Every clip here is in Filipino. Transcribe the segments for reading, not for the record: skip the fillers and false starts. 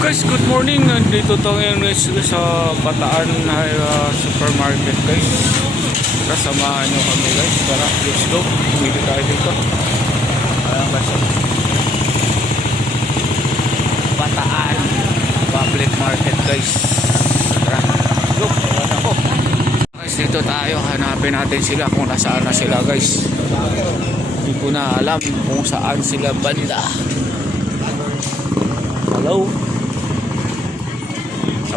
Guys, good morning. Nandito tayo ngayon guys sa Bataan Supermarket guys. Tara, samahan nyo kami guys. Tara, let's go. Pumili tayo dito. Ayan guys. Bataan Public Market guys. Tara, go. Tara ako. Guys, dito tayo. Hanapin natin sila kung nasaan na sila guys. Hindi ko na alam kung saan sila banda. Hello?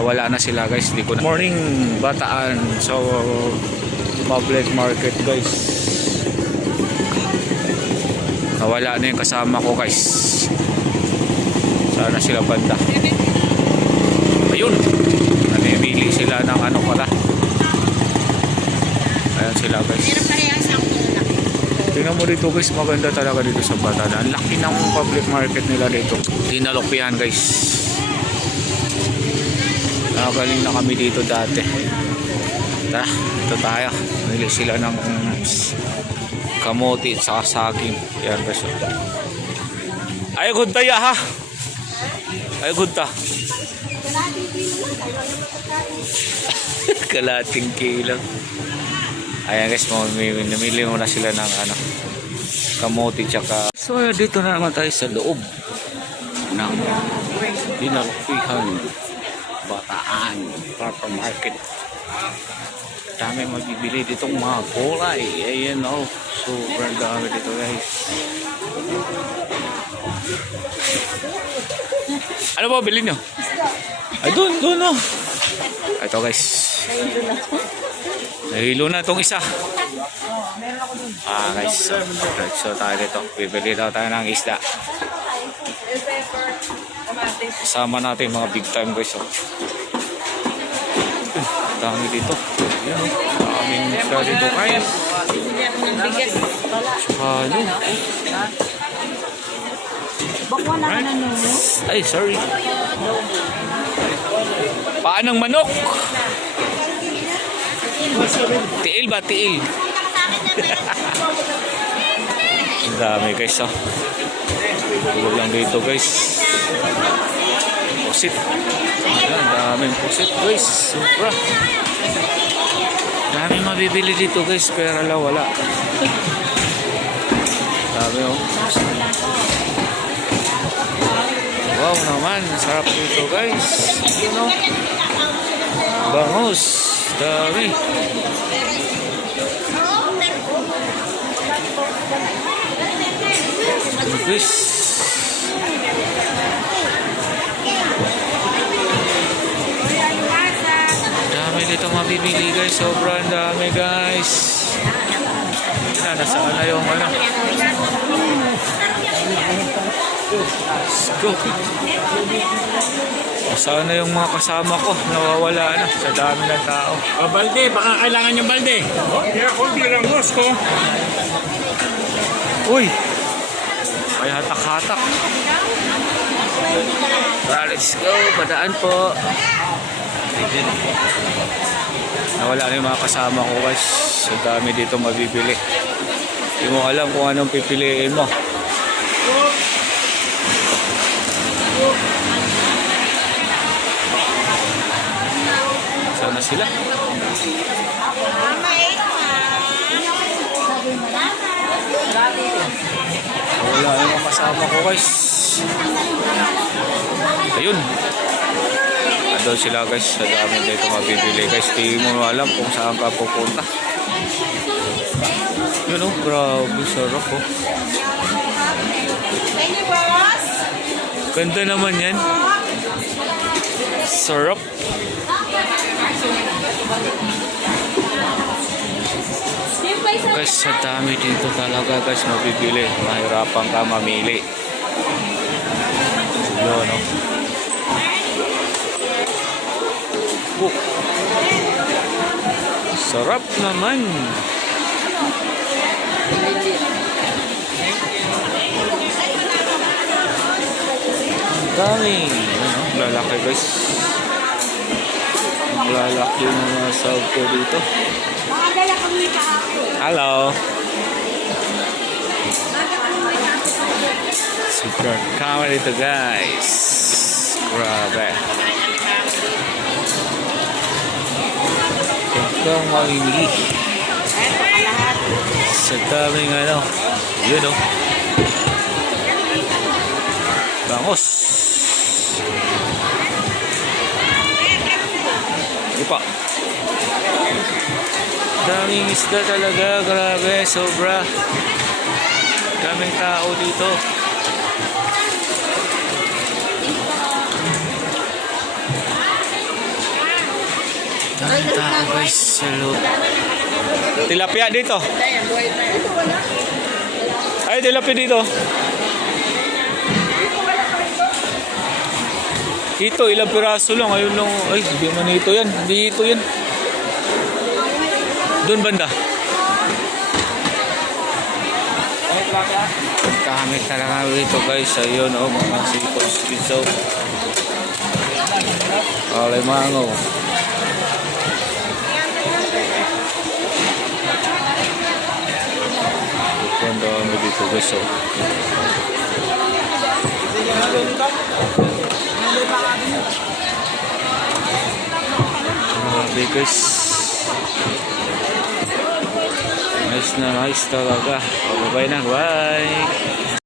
Wala na sila guys, di ko na. Morning Bataan so public market guys. Wala na yung kasama ko guys. Sana sila banda. Ayun, namimili sila ng ano pala. Ayan sila guys. Tingnan mo dito guys, maganda talaga dito sa Bataan. Ang laki ng public market nila dito. Dinalokpihan guys. Galing na kami dito dati. Tara, ito tayo. Nili sila ng kamote at saka saging. Yan guys. Ay gud tayo ha. Ay gud ta. Kalating kilo. Ayan guys, namili muna sila ng ano, kamote tsaka. So dito na naman tayo sa loob ng dinalokpihan Bataan Supermarket. Dami magbibili ditong mga gulay. Ayan o, super dami dito guys. Ano ba bilhin nyo? Ay doon o. Ito guys, nahilo na itong isa. Guys, so tayo dito, bibili daw tayo ng isda. Kasama natin mga big time guys. Dami dito. Ayan o, daming isda dito guys. Halo. Ay sorry. Paanang manok? Tiil ba? Tiil. Ang dami guys oh. Tulog lang dito guys. Pusit. Ayan, daming pusit guys. Supra. Daming mabibili dito guys. Pero wala. Dami oh. Wow naman. Sarap dito guys. You know. Bangus. Dami. Guys. Dami dito mabibili guys. Sobrang dami guys. Nasaan na yung ano? Let's go. Nasaan na yung mga kasama ko? Nawawala na sa dami ng tao. Balde, baka kailangan yung balde. Kaya kulti lang boss ko. Uy! May hatak-hatak. Let's go. Padaan po. Nawala na yung mga kasama ko guys. So dami dito mabibili. Hindi mo alam kung anong pipiliin mo. Sana sila. Wala na yung kasama ko guys. Ayun. Doon sila guys. Sa dami dito mabibili guys. Hindi mo alam kung saan ka pupunta. Yun oh. Grabe. Sarap oh. Ganda naman yan. Sarap. Guys, sa dami dito talaga guys mabibili. Mahirapan ka mamili. Yun no. Sarap naman. Dami. Lalaki guys. Lalaki ng mga sahog ko dito. Hello. Super camera dito guys. Grabe. Pagkang mamimili. Sa daming ano. Yun o. Bangos. Di pa. Daming isda talaga. Grabe. Sobra. Daming tao dito. Daming tao guys sa loob. Tilapia dito. Ay, tilapia dito. Ito, ilang piraso lang. Ayun lang. Ay, hindi man ito yan. Hindi ito yan. Doon banda. Kami talaga dito guys. Ayun, oh, mga sipos dito. Alimango. Ang dami dito guys. Oh. Grabe guys. Nice na nice talaga. Bye-bye na. Bye.